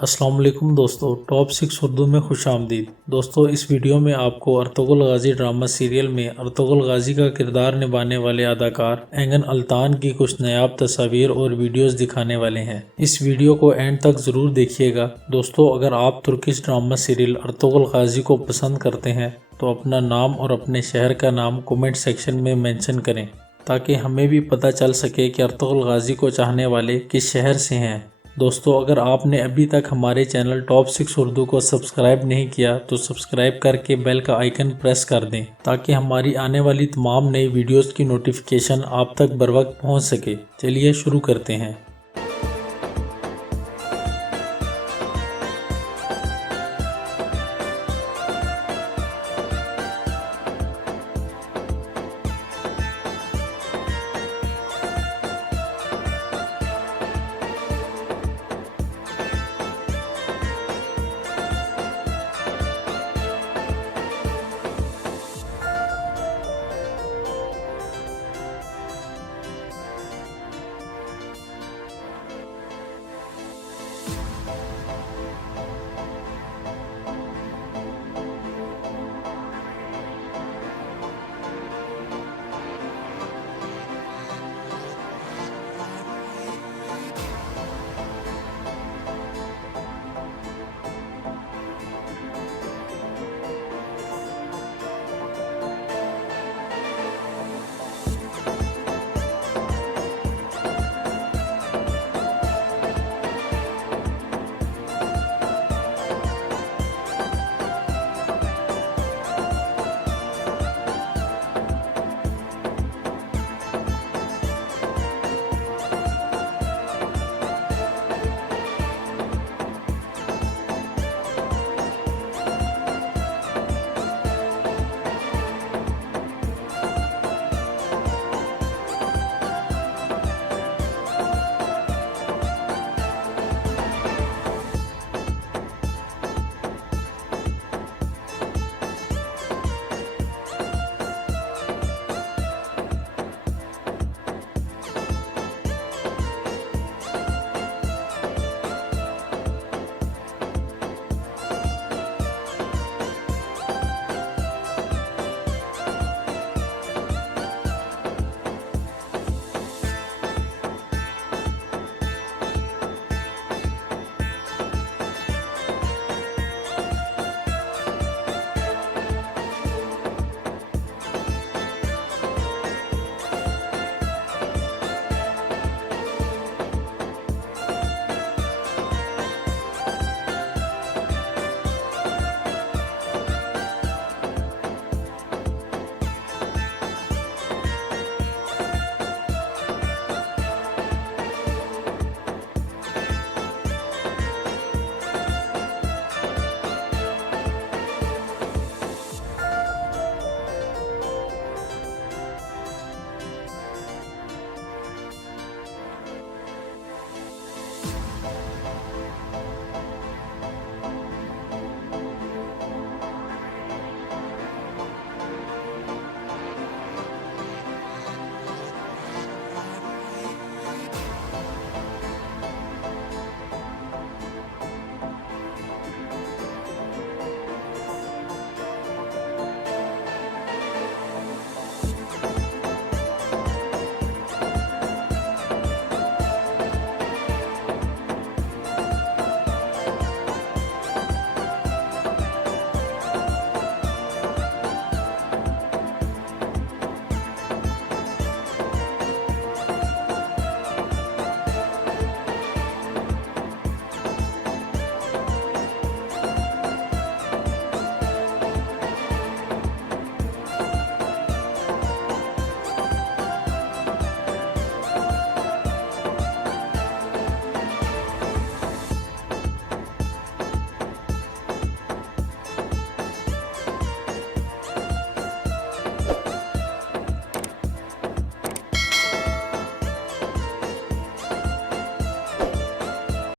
अस्सलाम वालेकुम दोस्तों, टॉप 6 उर्दू में खुश आमदीद। दोस्तों, इस वीडियो में आपको अर्तुगरुल गाजी ड्रामा सीरियल में अर्तुगरुल गाजी का किरदार निभाने वाले अदाकार एंगन अल्तान की कुछ नायाब तस्वीर और वीडियोस दिखाने वाले हैं। इस वीडियो को एंड तक ज़रूर देखिएगा। दोस्तों, अगर आप तुर्किश ड्रामा सीरियल अर्तुगरुल गाजी को पसंद करते हैं तो अपना नाम और अपने शहर का नाम कमेंट सेक्शन में मेंशन करें, ताकि हमें भी पता चल सके कि अर्तुगरुल गाजी को चाहने वाले किस शहर से हैं। दोस्तों, अगर आपने अभी तक हमारे चैनल टॉप 6 उर्दू को सब्सक्राइब नहीं किया तो सब्सक्राइब करके बेल का आइकन प्रेस कर दें, ताकि हमारी आने वाली तमाम नई वीडियोस की नोटिफिकेशन आप तक बर वक्त पहुँच सके। चलिए शुरू करते हैं।